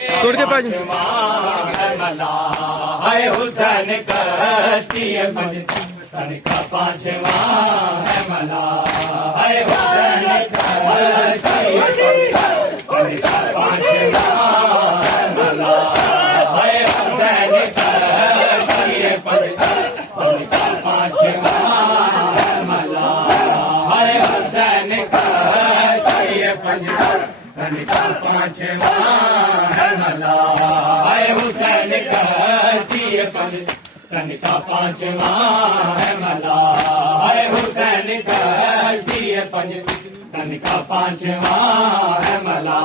छोड़ के पाजी है हुसैन कश्ती पंजतन का पांचवा है मला है हुसैन कश्ती पंजतन का पांचवा है मला है हुसैन कश्ती पंजतन का पांचवा है मला है हुसैन कश्ती पंजतन का पांचवा है मला है हुसैन कश्ती पंजतन का पांचवा है मला है हुसैन कश्ती पंजतन का पांचवा है मला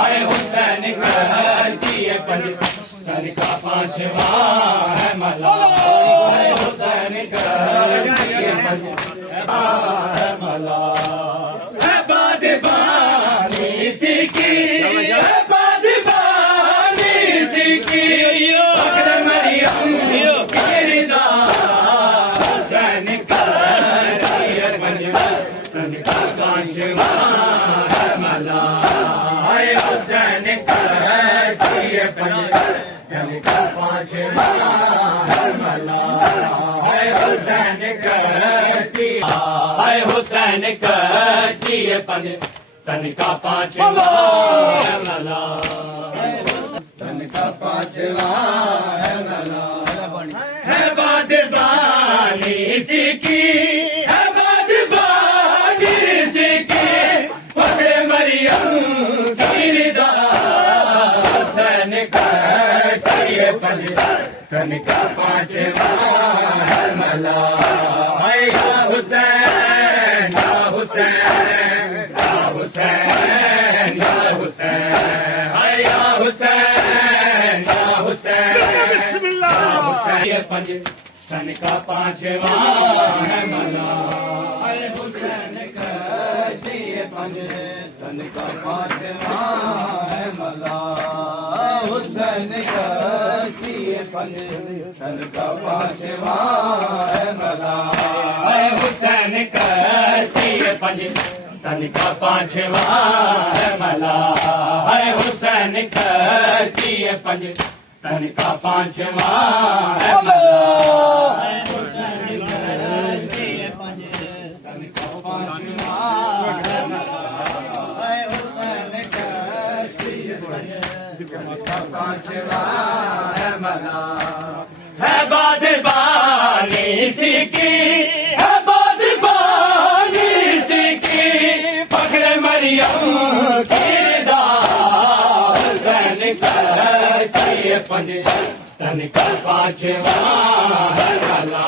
है हुसैन कश्ती पंजतन का पांचवा है मला है हुसैन कश्ती पंजतन है मला है बादबानी सिकी है बादबानी सिकी अगर मरियम गिरदा हुसैन कश्ती पंजतन का पांचवा है मला है हुसैन कश्ती पंजतन का पांचवा है मला है हुसैन कश्ती है हुसैन कश्ती पंजतन का पांचवा है मला तन का पांचवा है मला है बादबानी सिकी है बादबानी सिकी फखरे मरियम गिरदा हुसैन कश्ती पंजतन का पांचवा है मला है हुसैन या हुसैन या हुसैन या हुसैन है या हुसैन या हुसैन हुसैन पंजतन का पांचवा है मला है हुसैन कश्ती पंजतन का पांचवा है मला हुसैन कश्ती पंजतन का पांचवा है मला है हुसैन कश्ती पंजतन का पांचवा है मला है हुसैन कश्ती पंजतन का पांचवा है मला है हुसैन कश्ती पंजतन का पांचवा है मला है हुसैन कश्ती पंजतन का पांचवा है मला है बादबानी सिकी है बादबानी सिकी फखरे मरियम गिरदा हुसैन कश्ती पंजतन का पांचवा है मला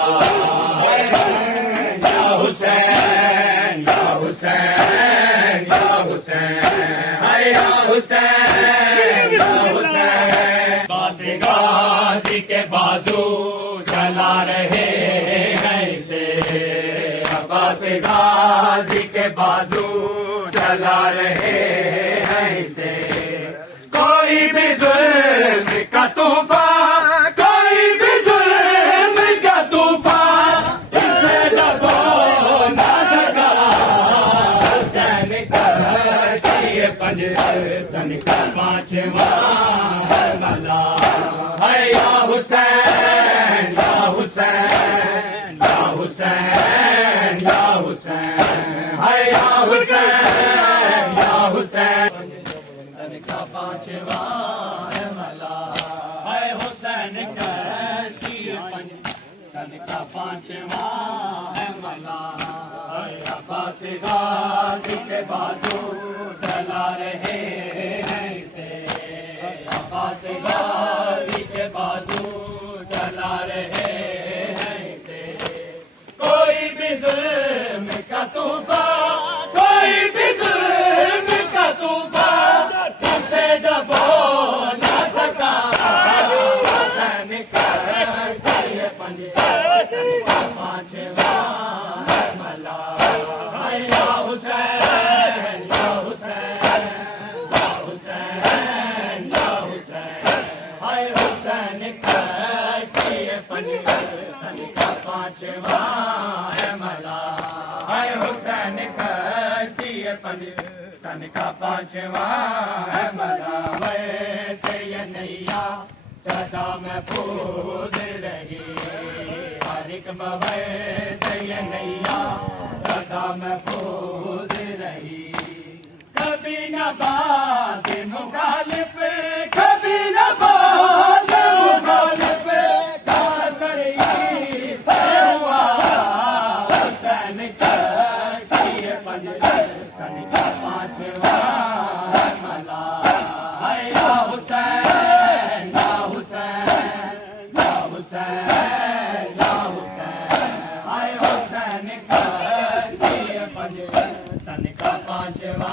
या हुसैन या हुसैन या हुसैन है या हुसैन या हुसैन गाजी के बाजू चला रहे हैं इसे अब्बास गाजी के बाजू चला रहे हैं इसे कोई भी जुल्म का तूफान कोई भी जुल्म का तूफान इसे दबो ना सका हुसैन कश्ती पंजतन का पांचवा है मला है या हुसैन या हुसैन या हुसैन या हुसैन है या हुसैन या हुसैन पंजतन का पांचवा है मला है हुसैन कश्ती पंजतन का पांचवा है मला है अब्बास गाजी के बाजू चला रहे हैं इसे अब्बास गाजी के बाजू चला रहे हैं इसे कोई भी जुल्म का तूफान कोई भी जुल्म का तूफान उसे दबो ना सका हुसैन कश्ती पंजतन का पांचवा है मला है या हुसैन या हुसैन या हुसैन या हुसैन है हुसैन कश्ती पंजतन का पांचवा है मला है हुसैन कश्ती पंजतन का पांचवा है मला वैसे सदा महफूज रही। हर एक बवे से ये नैया सदा महफूज रही। कभी न बात मुखालिफ, कभी न बात मुखालिफ, कातर से हुआ हुसैन कश्ती पंजतन का पांचवा मला। या हुसैन या हुसैन या हुसैन या हुसैन, हाय हुसैन कश्ती पंजतन का पांचवा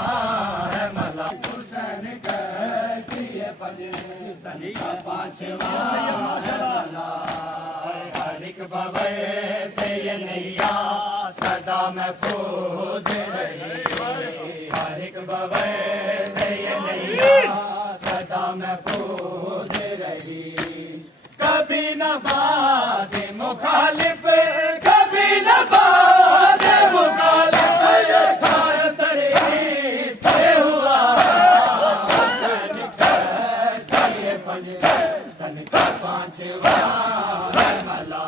मला। हुसैन कश्ती पंजतन का पांचवा मला। हर एक बवे से ये नैया सदा महफूज रही। हर एक बवे से ये नैया सदा महफूज रही। कभी न बात मुखालिफ, कभी न बात मुखालिफ, कातर से हुआ हुसैन कश्ती पंजतन का पांचवा मला।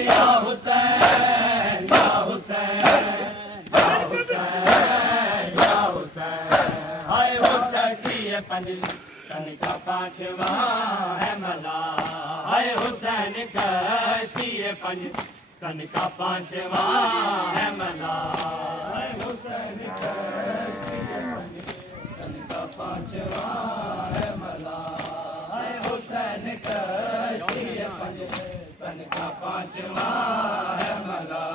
या हुसैन या हुसैन या हुसैन या हुसैन, हाय हुसैन की पंजतन का पांचवा है मला। हाय हुसैन कश्ती पंजतन का पांचवा है मला। हाय हुसैन कश्ती पंजतन का पांचवा है मला। हाय हुसैन कश्ती पंजतन का पांचवा है मला।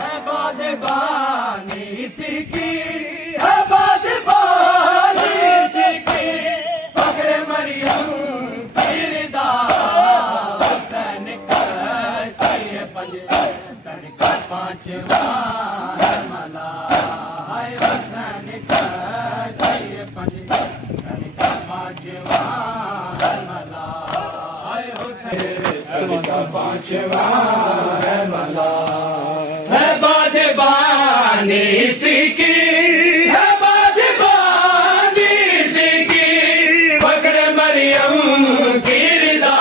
है बादबानी सीखी, है बादबानी सीखी, फख्र मरियम की रिदा। हुसैन कश्ती पंजतन का पांचवा है मला। हाय हुसैन कश्ती पंजतन का पांचवा है मला। हाय हुसैन का पांचवा है मला। है बादबानी सीखी, है बादबानी सीखी, फख्र मरियम की रिदा।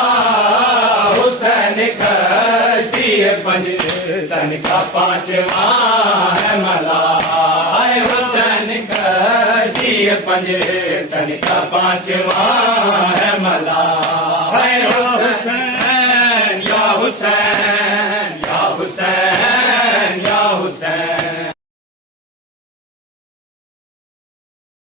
हुसैन कश्ती पंजतन का पांचवा है मला। हाय हुसैन कश्ती पंजतन का पांचवा है मला। हाय हुसैन या हुसैन